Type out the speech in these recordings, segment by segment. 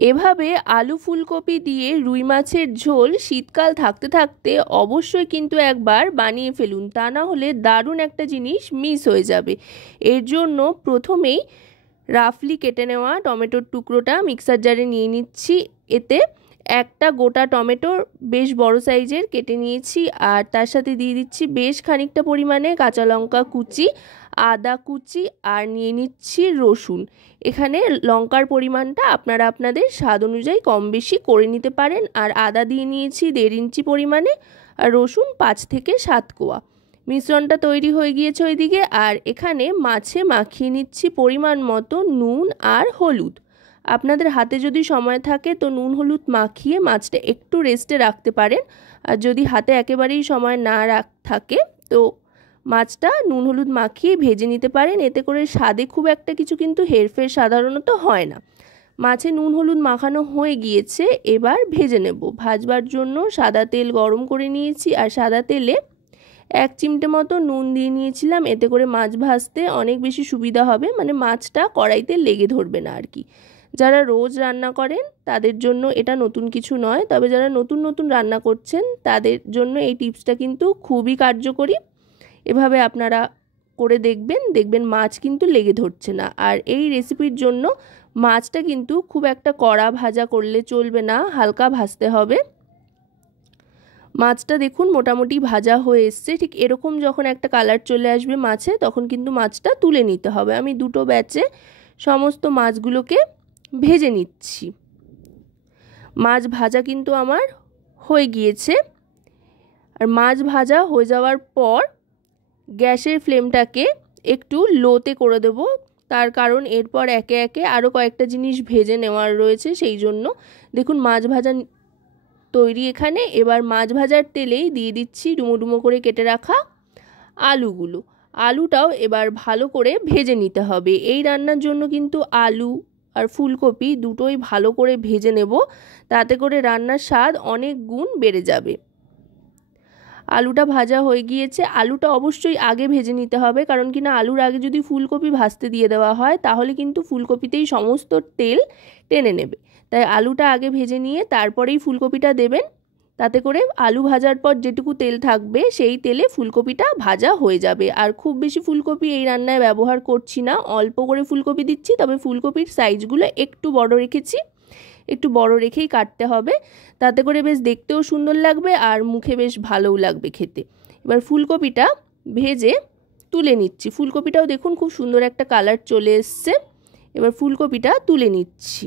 এভাবে আলু ফুলকপি দিয়ে রুই মাছের ঝোল শীতকাল থাকতে থাকতে অবশ্যই কিন্তু একবার বানিয়ে ফেলুন, তা না হলে দারুণ একটা জিনিস মিস হয়ে যাবে। এর জন্য প্রথমেই রাফলি কেটে নেওয়া টমেটোর টুকরোটা মিক্সার জারে নিয়ে নিচ্ছি। এতে একটা গোটা টমেটো বেশ বড় সাইজের কেটে নিয়েছি, আর তার সাথে দিয়ে দিচ্ছি বেশ খানিকটা পরিমাণে কাঁচা লঙ্কা কুচি, আদা কুচি, আর নিয়ে নিচ্ছি রসুন। এখানে লঙ্কার পরিমাণটা আপনারা আপনাদের স্বাদ অনুযায়ী কম বেশি করে নিতে পারেন। আর আদা দিয়ে নিয়েছি 1.5 ইঞ্চি পরিমাণে, আর রসুন 5 থেকে 7 কোয়া। মিশ্রণটা তৈরি হয়ে গিয়েছে ওইদিকে। আর এখানে মাছে মাখিয়ে নিচ্ছি পরিমাণ মতো নুন আর হলুদ। আপনাদের হাতে যদি সময় থাকে তো নুন হলুদ মাখিয়ে মাছটা একটু রেস্টে রাখতে পারেন, আর যদি হাতে একেবারেই সময় না থাকে তো মাছটা নুন হলুদ মাখিয়ে ভেজে নিতে পারেন। এতে করে স্বাদে খুব একটা কিছু কিন্তু হেরফের সাধারণত হয় না। মাছে নুন হলুদ মাখানো হয়ে গিয়েছে, এবার ভেজে নেব। ভাজবার জন্য সাদা তেল গরম করে নিয়েছি, আর সাদা তেলে 1 চিমটে মতো নুন দিয়ে নিয়েছিলাম। এতে করে মাছ ভাজতে অনেক বেশি সুবিধা হবে, মানে মাছটা কড়াইতে লেগে ধরবে না আর কি। যারা রোজ রান্না করেন তাদের জন্য এটা নতুন কিছু নয়, তবে যারা নতুন নতুন রান্না করছেন তাদের জন্য এই টিপসটা কিন্তু খুবই কার্যকরী। এভাবে আপনারা করে দেখবেন মাছ কিন্তু লেগে ধরছে না। আর এই রেসিপির জন্য মাছটা কিন্তু খুব একটা কড়া ভাজা করলে চলবে না, হালকা ভাজতে হবে। মাছটা দেখুন মোটামুটি ভাজা হয়ে এসছে। ঠিক এরকম যখন একটা কালার চলে আসবে মাছে, তখন কিন্তু মাছটা তুলে নিতে হবে। আমি দুটো ব্যাচে সমস্ত মাছগুলোকে ভেজে নিচ্ছি। মাছ ভাজা কিন্তু আমার হয়ে গিয়েছে। আর মাছ ভাজা হয়ে যাওয়ার পর গ্যাসের ফ্লেমটাকে একটু লোতে করে দেব, তার কারণ এরপর একে একে আরও কয়েকটা জিনিস ভেজে নেওয়ার রয়েছে, সেই জন্য। দেখুন মাছ ভাজা তৈরি এখানে। এবার মাছ ভাজার তেলেই দিয়ে দিচ্ছি ডুমো ডুমো করে কেটে রাখা আলুগুলো। আলুটাও এবার ভালো করে ভেজে নিতে হবে। এই রান্নার জন্য কিন্তু আলু আর ফুলকপি দুটোই ভালো করে ভেজে নেব, তাতে করে রান্নার স্বাদ অনেক গুণ বেড়ে যাবে। আলুটা ভাজা হয়ে গিয়েছে। আলুটা অবশ্যই আগে ভেজে নিতে হবে, কারণ কিনা আলুর আগে যদি ফুলকপি ভাজতে দিয়ে দেওয়া হয় তাহলে কিন্তু ফুলকপিতেই সমস্ত তেল টেনে নেবে। তাই আলুটা আগে ভেজে নিয়ে তারপরেই ফুলকপিটা দেবেন, তাতে করে আলু ভাজার পর যেটুকু তেল থাকবে সেই তেলে ফুলকপিটা ভাজা হয়ে যাবে। আর খুব বেশি ফুলকপি এই রান্নায় ব্যবহার করছি না, অল্প করে ফুলকপি দিচ্ছি। তবে ফুলকপির সাইজগুলো একটু বড় রেখেছি, একটু বড় রেখেই কাটতে হবে, তাতে করে বেশ দেখতেও সুন্দর লাগবে আর মুখে বেশ ভালোও লাগবে খেতে। এবার ফুলকপিটা ভেজে তুলে নিচ্ছি। ফুলকপিটাও দেখুন খুব সুন্দর একটা কালার চলে এসছে। এবার ফুলকপিটা তুলে নিচ্ছি।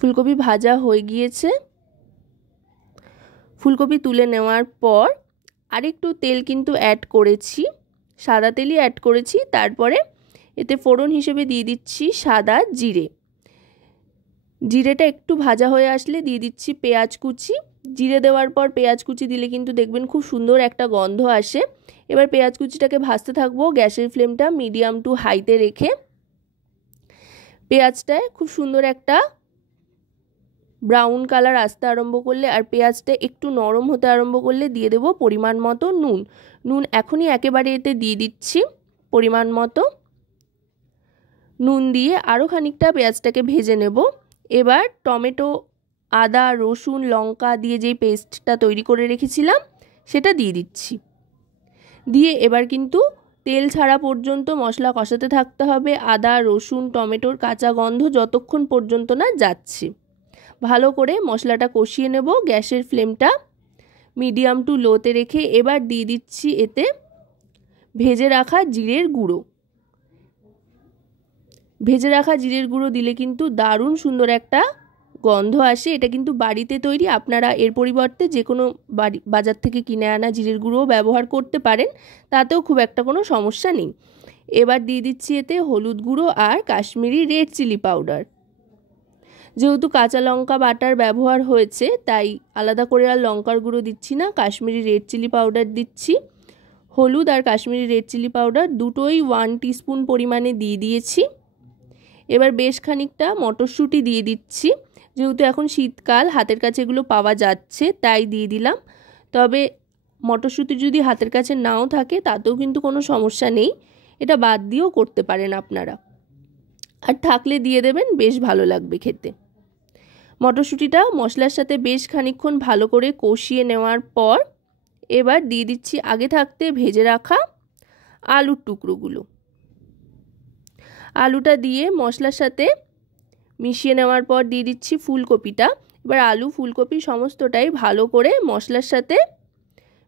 ফুলকপি ভাজা হয়ে গিয়েছে। ফুলকপি তুলে নেওয়ার পর আরেকটু তেল কিন্তু অ্যাড করেছি, সাদা তেলই অ্যাড করেছি। তারপরে এতে ফোড়ন হিসেবে দিয়ে দিচ্ছি সাদা জিরে। জিরেটা একটু ভাজা হয়ে আসলে দিয়ে দিচ্ছি পেঁয়াজ কুচি। জিরে দেওয়ার পর পেঁয়াজ কুচি দিলে কিন্তু দেখবেন খুব সুন্দর একটা গন্ধ আসে। এবার পেঁয়াজ কুচিটাকে ভাজতে থাকবো গ্যাসের ফ্লেমটা মিডিয়াম টু হাইতে রেখে। পেঁয়াজটায় খুব সুন্দর একটা ব্রাউন কালার আসতে আরম্ভ করলে আর পেঁয়াজটা একটু নরম হতে আরম্ভ করলে দিয়ে দেব পরিমাণ মতো নুন। নুন এখনই একেবারে এতে দিয়ে দিচ্ছি পরিমাণ মতো। নুন দিয়ে আরও খানিকটা পেঁয়াজটাকে ভেজে নেব। এবার টমেটো, আদা, রসুন, লঙ্কা দিয়ে যেই পেস্টটা তৈরি করে রেখেছিলাম সেটা দিয়ে দিচ্ছি। দিয়ে এবার কিন্তু তেল ছাড়া পর্যন্ত মশলা কষাতে থাকতে হবে। আদা, রসুন, টমেটোর কাঁচা গন্ধ যতক্ষণ পর্যন্ত না যাচ্ছে ভালো করে মশলাটা কষিয়ে নেব। গ্যাসের ফ্লেমটা মিডিয়াম টু লোতে রেখে এবার দিয়ে দিচ্ছি এতে ভেজে রাখা জিরের গুঁড়ো। ভেজে রাখা জিরের গুঁড়ো দিলে কিন্তু দারুণ সুন্দর একটা গন্ধ আসে। এটা কিন্তু বাড়িতে তৈরি, আপনারা এর পরিবর্তে যে কোনো বাজার থেকে কিনে আনা জিরের গুঁড়োও ব্যবহার করতে পারেন, তাতেও খুব একটা কোনো সমস্যা নেই। এবার দিয়ে দিচ্ছি এতে হলুদ গুঁড়ো আর কাশ্মীরি রেড চিলি পাউডার। যেহেতু কাঁচা লঙ্কা বাটার ব্যবহার হয়েছে তাই আলাদা করে আর লঙ্কার গুঁড়ো দিচ্ছি না, কাশ্মীরি রেড চিলি পাউডার দিচ্ছি। হলুদ আর কাশ্মীরি রেড চিলি পাউডার দুটোই 1 টিস্পুন পরিমাণে দিয়ে দিয়েছি। এবার বেশ খানিকটা মটরশুঁটি দিয়ে দিচ্ছি। যেহেতু এখন শীতকাল হাতের কাছে এগুলো পাওয়া যাচ্ছে তাই দিয়ে দিলাম, তবে মটরশুঁটি যদি হাতের কাছে নাও থাকে তাতেও কিন্তু কোনো সমস্যা নেই, এটা বাদ দিয়েও করতে পারেন আপনারা। আর থাকলে দিয়ে দেবেন, বেশ ভালো লাগবে খেতে। মটরশুঁটিটা মশলার সাথে বেশ খানিকক্ষণ ভালো করে কষিয়ে নেওয়ার পর এবার দিয়ে দিচ্ছি আগে থাকতে ভেজে রাখা আলুর টুকরোগুলো। আলুটা দিয়ে মশলার সাথে মিশিয়ে নেওয়ার পর দিয়ে দিচ্ছি ফুলকপিটা। এবার আলু ফুলকপি সমস্তটাই ভালো করে মশলার সাথে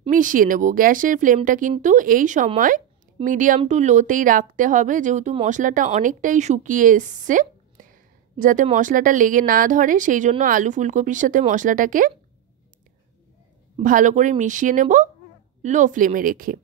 মিশিয়ে নেব। গ্যাসের ফ্লেমটা কিন্তু এই সময় মিডিয়াম টু লোতেই রাখতে হবে, যেহেতু মশলাটা অনেকটাই শুকিয়ে এসছে। যাতে মশলাটা লেগে না ধরে সেই জন্য আলু ফুলকপির সাথে মশলাটাকে ভালো করে মিশিয়ে নেব লো ফ্লেমে রেখে।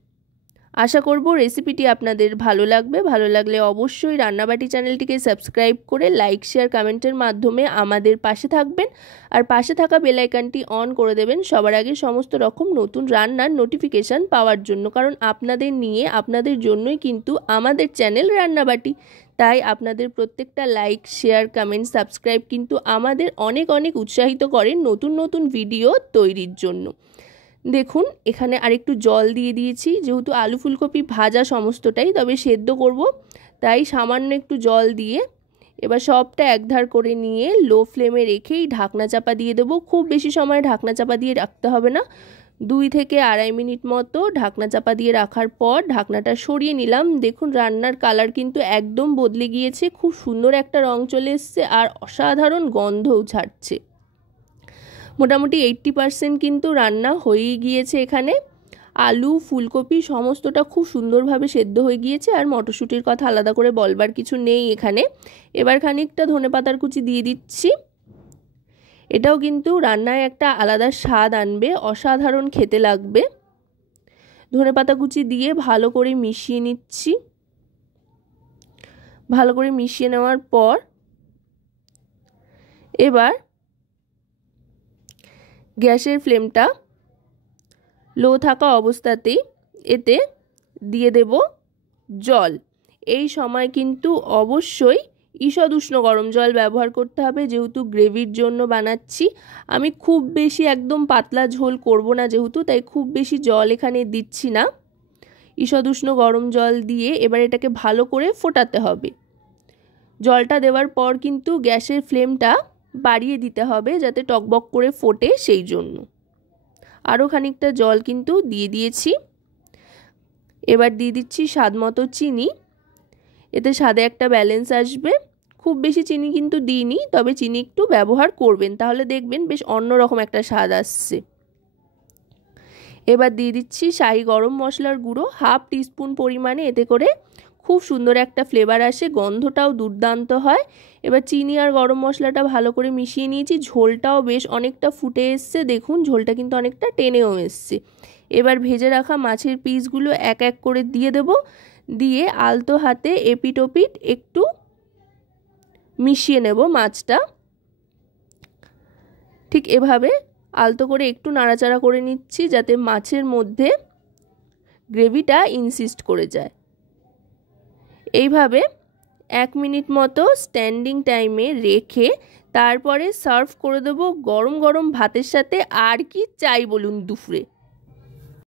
আশা করব রেসিপিটি আপনাদের ভালো লাগবে। ভালো লাগলে অবশ্যই রান্নাবাটি চ্যানেলটিকে সাবস্ক্রাইব করে লাইক শেয়ার কমেন্টের মাধ্যমে আমাদের পাশে থাকবেন। আর পাশে থাকা বেল আইকনটি অন করে দেবেন সবার আগে সমস্ত রকম নতুন রান্নার নোটিফিকেশান পাওয়ার জন্য। কারণ আপনাদের নিয়ে, আপনাদের জন্যই কিন্তু আমাদের চ্যানেল রান্নাবাটি। তাই আপনাদের প্রত্যেকটা লাইক শেয়ার কমেন্ট সাবস্ক্রাইব কিন্তু আমাদের অনেক অনেক উৎসাহিত করে নতুন নতুন ভিডিও তৈরির জন্য। দেখুন এখানে আরেকটু জল দিয়ে দিয়েছি, যেহেতু আলু ফুলকপি ভাজা সমস্তটাই, তবে সেদ্ধ করব তাই সামান্য একটু জল দিয়ে এবার সবটা একধার করে নিয়ে লো ফ্লেমে রেখেই ঢাকনা চাপা দিয়ে দেবো। খুব বেশি সময় ঢাকনা চাপা দিয়ে রাখতে হবে না, 2 থেকে আড়াই মিনিট মতো ঢাকনা চাপা দিয়ে রাখার পর ঢাকনাটা সরিয়ে নিলাম। দেখুন রান্নার কালার কিন্তু একদম বদলে গিয়েছে, খুব সুন্দর একটা রং চলে এসছে আর অসাধারণ গন্ধও ছাড়ছে। মোটামুটি 80% কিন্তু রান্না হয়েই গিয়েছে। এখানে আলু ফুলকপি সমস্তটা খুব সুন্দরভাবে সেদ্ধ হয়ে গিয়েছে, আর মটরশুঁটির কথা আলাদা করে বলবার কিছু নেই এখানে। এবার খানিকটা ধনেপাতার কুচি দিয়ে দিচ্ছি, এটাও কিন্তু রান্নায় একটা আলাদা স্বাদ আনবে, অসাধারণ খেতে লাগবে। ধনেপাতা কুচি দিয়ে ভালো করে মিশিয়ে নিচ্ছি। ভালো করে মিশিয়ে নেওয়ার পর এবার গ্যাসের ফ্লেমটা লো থাকা অবস্থাতেই এতে দিয়ে দেব জল। এই সময় কিন্তু অবশ্যই ঈষৎ উষ্ণ গরম জল ব্যবহার করতে হবে, যেহেতু গ্রেভির জন্য বানাচ্ছি। আমি খুব বেশি একদম পাতলা ঝোল করব না যেহেতু, তাই খুব বেশি জল এখানে দিচ্ছি না। ঈষৎ উষ্ণ গরম জল দিয়ে এবার এটাকে ভালো করে ফোটাতে হবে। জলটা দেওয়ার পর কিন্তু গ্যাসের ফ্লেমটা বাড়িয়ে দিতে হবে যাতে টকবক করে ফোটে, সেই জন্য আরও খানিকটা জল কিন্তু দিয়ে দিয়েছি। এবার দিয়ে দিচ্ছি স্বাদ মতো চিনি, এতে স্বাদে একটা ব্যালেন্স আসবে। খুব বেশি চিনি কিন্তু দিইনি, তবে চিনি একটু ব্যবহার করবেন, তাহলে দেখবেন বেশ অন্যরকম একটা স্বাদ আসছে। এবার দিয়ে দিচ্ছি শাহি গরম মশলার গুঁড়ো 1/2 টিস্পুন পরিমাণে, এতে করে খুব সুন্দর একটা ফ্লেভার আসে, গন্ধটাও দুর্দান্ত হয়। এবার চিনি আর গরম মশলাটা ভালো করে মিশিয়ে নিয়েছি। ঝোলটাও বেশ অনেকটা ফুটে এসছে, দেখুন ঝোলটা কিন্তু অনেকটা টেনেও এসছে। এবার ভেজে রাখা মাছের পিসগুলো এক এক করে দিয়ে দেব, দিয়ে আলতো হাতে এপিট ওপিট একটু মিশিয়ে নেব মাছটা। ঠিক এভাবে আলতো করে একটু নাড়াচাড়া করে নিচ্ছি যাতে মাছের মধ্যে গ্রেভিটা ইনসিস্ট করে যায়। এইভাবে 1 মিনিট মতো স্ট্যান্ডিং টাইমে রেখে তারপরে সার্ভ করে দেবো গরম গরম ভাতের সাথে। আর কি চাই বলুন দুপুরে।